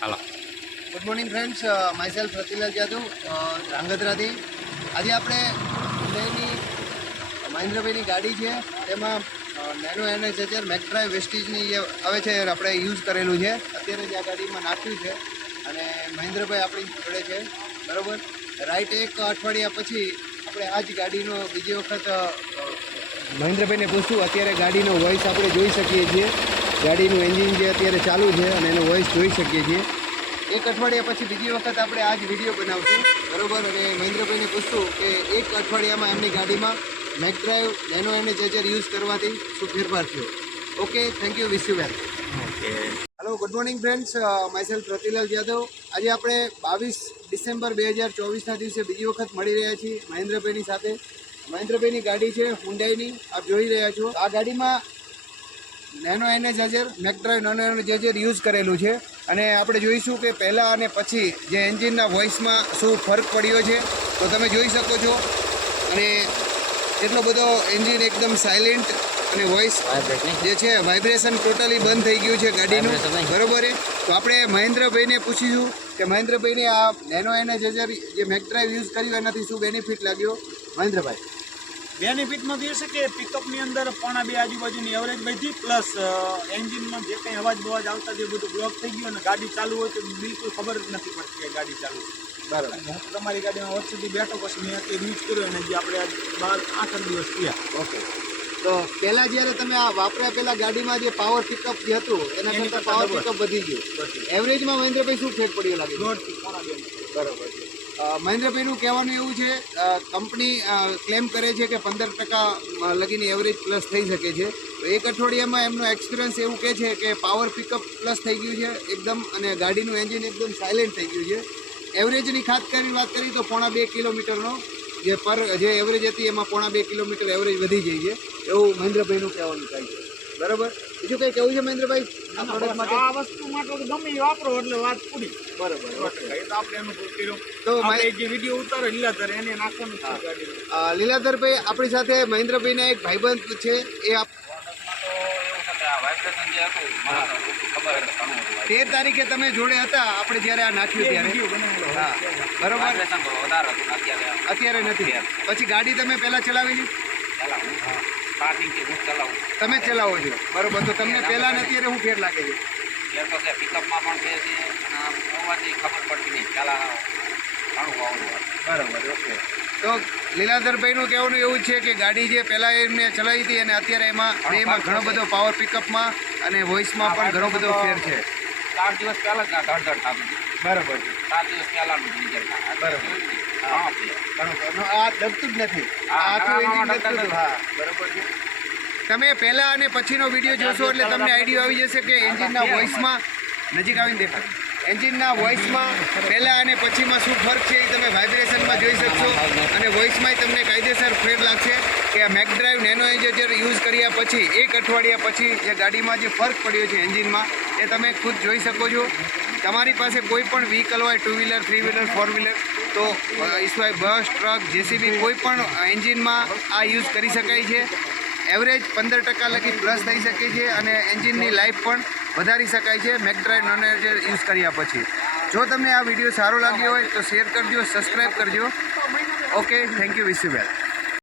Hello. Good morning friends myself Ratilal Jadav ધ્રાંગધ્રાથી આજે આપણે હુન્ડાઈની મહેન્દ્રભાઈની ગાડી છે. તેમાં નેનો એનએસ હજાર મેક્ટ્રાય વેસ્ટીજની જે આવે છે આપણે યુઝ કરેલું છે. અત્યારે જે આ ગાડીમાં નાખ્યું છે અને મહેન્દ્રભાઈ આપણી જોડે છે. બરાબર? રાઈટ એક અઠવાડિયા પછી આપણે આ જ ગાડીનો બીજી વખત મહેન્દ્રભાઈને પૂછ્યું અત્યારે ગાડીનો વોઇસ આપણે જોઈ શકીએ છીએ. ગાડીનું એન્જિન જે અત્યારે ચાલુ છે અને એનો વોઇસ જોઈ શકીએ છીએ. એક અઠવાડિયા પછી બીજી વખત આપણે આ જ વીડિયો બનાવશું. બરોબર? અને મહેન્દ્રભાઈને પૂછશું કે એક અઠવાડિયામાં એમની ગાડીમાં મેક ડ્રાઈવ નેનો એને જેજર યુઝ કરવાથી શું ફેરફાર થયો? Okay thank you wish you well okay hello good morning friends myself Ratilal Yadav આજે આપણે બાવીસ ડિસેમ્બર બે હજાર ચોવીસના દિવસે બીજી વખત મળી રહ્યા છીએ મહેન્દ્રભાઈની સાથે. મહેન્દ્રભાઈની ગાડી છે હુન્ડાઈની આપ જોઈ રહ્યા છો. આ ગાડીમાં નેનો એને જાજર મેકડ્રાઈવ નાનો એનો યુઝ કરેલું છે. અને આપણે જોઈશું કે પહેલાં અને પછી જે એન્જિનના વોઇસમાં શું ફરક પડ્યો છે. તો તમે જોઈ શકો છો. અને એટલો બધો એન્જિન એકદમ સાયલેન્ટ અને વોઇસ જે છે વાઇબ્રેશન ટોટલી બંધ થઈ ગયું છે ગાડીનું. બરોબર તો આપણે મહેન્દ્રભાઈને પૂછીશું કે મહેન્દ્રભાઈને આ નેનો એને જે જે મેકડ્રાઈવ યુઝ કર્યું એનાથી શું બેનિફિટ લાગ્યો? મહેન્દ્રભાઈ. બેનિફિટમાં તો એ છે કે પિકઅપની અંદર પોણા બે આજુબાજુની એવરેજ વધી પ્લસ એન્જિનમાં જે કંઈ અવાજ બવાજ આવતા જે બધું બ્લોક થઈ ગયું અને ગાડી ચાલુ હોય તો બિલકુલ ખબર જ નથી પડતી કે ગાડી ચાલુ બરાબર. હું તમારી ગાડીમાં વર્ષ સુધી બેઠો પછી મેં અત્યારે યુઝ કર્યો અને જે આપણે આજ બાર આઠ દિવસ થયા. ઓકે. તો પહેલાં જ્યારે તમે આ વાપર્યા પહેલાં ગાડીમાં જે પાવર પિકઅપ જે હતું એના કરતાં પાવર પિકઅપ વધી ગયું. એવરેજમાં મહેન્દ્રભાઈ શું ફેર પડ્યો લાગે? દોઢથી પોણા બે. બરાબર છે. મહેન્દ્રભાઈનું કહેવાનું એવું છે કંપની ક્લેમ કરે છે કે પંદર ટકા લગીની એવરેજ પ્લસ થઈ શકે છે. તો એક અઠવાડિયામાં એમનો એક્સપિરિયન્સ એવું કહે છે કે પાવર પિકઅપ પ્લસ થઈ ગયું છે, એકદમ, અને ગાડીનું એન્જિન એકદમ સાયલેન્ટ થઈ ગયું છે. એવરેજની ખાસ કરીને વાત કરી તો પોણા બે કિલોમીટરનો, જે પર, જે એવરેજ હતી, એમાં પોણા બે કિલોમીટર એવરેજ વધી જાય છે. એવું મહેન્દ્રભાઈનું કહેવાનું થાય છે. બરાબર? બીજું કંઈ કેવું છે મહેન્દ્રભાઈ? આ પ્રોડક્ટ માટે? આ વસ્તુ માટે ગમે એ વાપરો એટલે વાત પૂરી. બરાબર ટકા. તો આપણે એનું કર્યો. તો મારે જે વીડિયો ઉતારો લીલાધર એને નાખવાનું છે લીલાધરભાઈ આપણી સાથે મહેન્દ્રભાઈના એક ભાઈબંધ છે એ આપ તો તેર તારીખે તમે જોડે હતા આપણે જ્યારે આ નાખ્યું ત્યારે. બરોબર? અત્યારે નથી. પછી ગાડી તમે પહેલાં ચલાવેલી? પહેલાં હું હું ચલાવું તમે ચલાવો છો. બરોબર તો તમને પહેલાં નથી અત્યારે શું ફેર લાગે છે? ત્યાર તો પિકઅપમાં પણ ફેર છે અને હોવાથી ખબર પડતી નહીં. પહેલાં ઘણું વાવડું બરાબર ઓકે. તો લીલાધરભાઈનું કહેવાનું એવું છે કે ગાડી જે પહેલાં એમને ચલાવી હતી અને અત્યારે એમાં એમાં ઘણો બધો પાવર પિકઅપમાં અને વોઇસમાં પણ ઘણો બધો ફેર છે. ચાર દિવસ પહેલાં જ ના ધડધડ થતું બરાબર. છે ચાર દિવસ પહેલાંનું રિઝલ્ટ બરાબર. ઘણો. આ જ નથી. હા, બરાબર છે. તમે પહેલા અને પછીનો વીડિયો જોશો એટલે તમને આઈડિયો આવી જશે કે એન્જિનના વોઇસમાં નજીક આવીને દેખાય. એન્જિનના વોઇસમાં પહેલાં અને પછીમાં શું ફરક છે એ તમે વાઇબ્રેશનમાં જોઈ શકશો. અને વોઇસમાંય તમને કાયદેસર ફેર લાગશે કે આ મેકડ્રાઈવ નેનો એન્જર યુઝ કર્યા પછી, એક અઠવાડિયા પછી જે ગાડીમાં જે ફરક પડ્યો છે એન્જિનમાં, એ તમે ખુદ જોઈ શકો છો. તમારી પાસે કોઈ પણ વ્હીકલ હોય two wheeler three wheeler four wheeler તો ઈસવાય બસ ટ્રક જેસીબી, કોઈ પણ એન્જિનમાં આ યુઝ કરી શકાય છે. એવરેજ પંદર ટકા લગી પ્લસ થઈ શકે છે અને એન્જિનની લાઈફ પણ વધારી શકાય છે. મેક ડ્રાઈવ નોન યુઝ કર્યા પછી. જો તમને આ વીડિયો સારો લાગ્યો હોય તો શેર કરજો સબસ્ક્રાઈબ કરજો. Okay thank you wish you bell